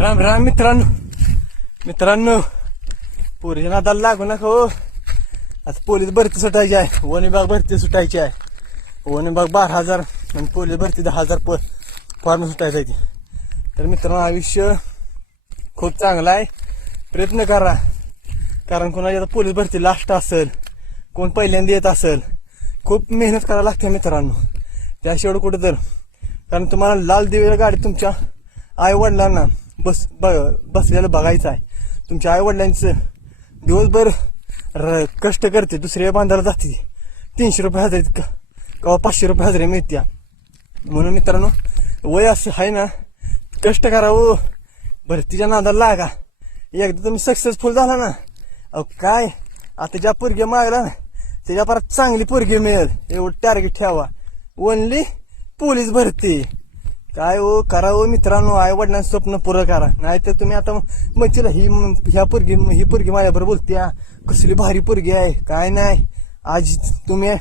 राम राम मित्रांनो पोरीच्या नादाला लागू नका हो. आज पोलीस भरती सुटायची आहे, वन विभाग भरती सुटायची आहे. वन विभाग 12,000 आणि पोलीस भरती 10,000 फॉर्म सुटायचं आहे. तर मित्रांनो आयुष्य खूप चांगलं आहे, प्रयत्न करा. कारण कोणाची आता पोलीस भरती लास्ट असेल, कोण पहिल्यांदा येत असेल, खूप मेहनत करायला लागते मित्रांनो. त्याशिवाय कुठं तर कारण तुम्हाला लाल दिवेला गाडी तुमच्या आई वडिलांना बसलेलं बघायचं आहे. तुमच्या आई वडिलांचं दिवसभर कष्ट करते, दुसऱ्या बांधायला जाते, 300 रुपये हजेरी किंवा 500 रुपये हजेरी मिळत्या. म्हणून मित्रांनो वय असं आहे ना, कष्ट करा हो, भरतीच्या नादाला लागा. एकदा तुम्ही सक्सेसफुल झाला ना, अहो काय आता ज्या पोरगी मागला ना त्याच्या परत चांगली पोरगी मिळेल एवढं टार्गेट ठेवा. ओनली पोलीस भरती काय हो करा हो मित्रांनो, आई वडिलांचं स्वप्न पुरं करा. नाही तर तुम्ही आता म्हणतील ही पोरगी माझ्याबरोबर बोलते, कसली भारी पोरगी आहे. काय नाही, आज तुम्ही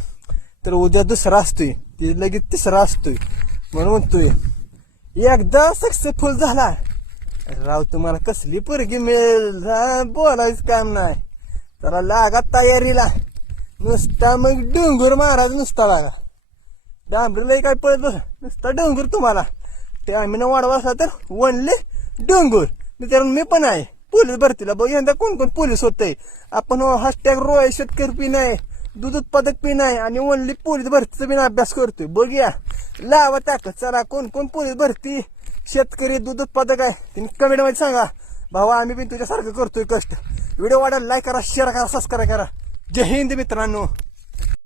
तर उद्या दुसरा असतोय, ते लगेच तिसरा असतोय. म्हणून म्हणतोय एकदा सक्सेसफुल झाला राव तुम्हाला कसली पोरगी मिळेल बोलायचं काम नाही. त्याला लागा तयारीला, नुसता मग डोंगर महाराज नुसता लागा. डांबरीला काय पळत बस, नुसता डोंगर तुम्हाला. ते आम्ही न वाढवा असला तर वनले डोंगर. मित्रांनो मी पण आहे पोलीस भरतीला, बघ यंदा कोण कोण पोलीस होते. आपण हॅशटॅग रोय शेतकरी पी नाही, दूध उत्पादक पी नाही आणि ओनली पोलीस भरतीचा बिना अभ्यास करतोय. बघूया लावा टाकत चला, कोण कोण पोलीस भरती शेतकरी दूध उत्पादक आहे तुम्ही कमेंट मध्ये सांगा. भावा आम्ही पण तुझ्यासारखं करतोय कष्ट. व्हिडिओ वाढायला लाईक करा, शेअर करा, सबस्क्राईब करा. जय हिंद मित्रांनो.